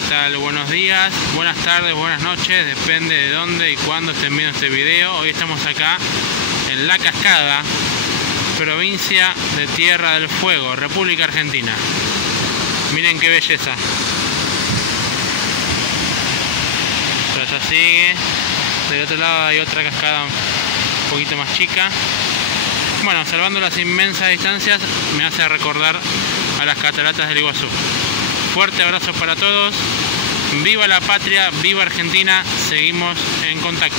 ¿qué tal? Buenos días, buenas tardes, buenas noches, depende de dónde y cuándo estén viendo este video. Hoy estamos acá en La Cascada, provincia de Tierra del Fuego, República Argentina. Miren qué belleza. Pero allá sigue, del otro lado hay otra cascada un poquito más chica. Bueno, salvando las inmensas distancias, me hace recordar a las cataratas del Iguazú. Fuerte abrazo para todos, viva la patria, viva Argentina, seguimos en contacto.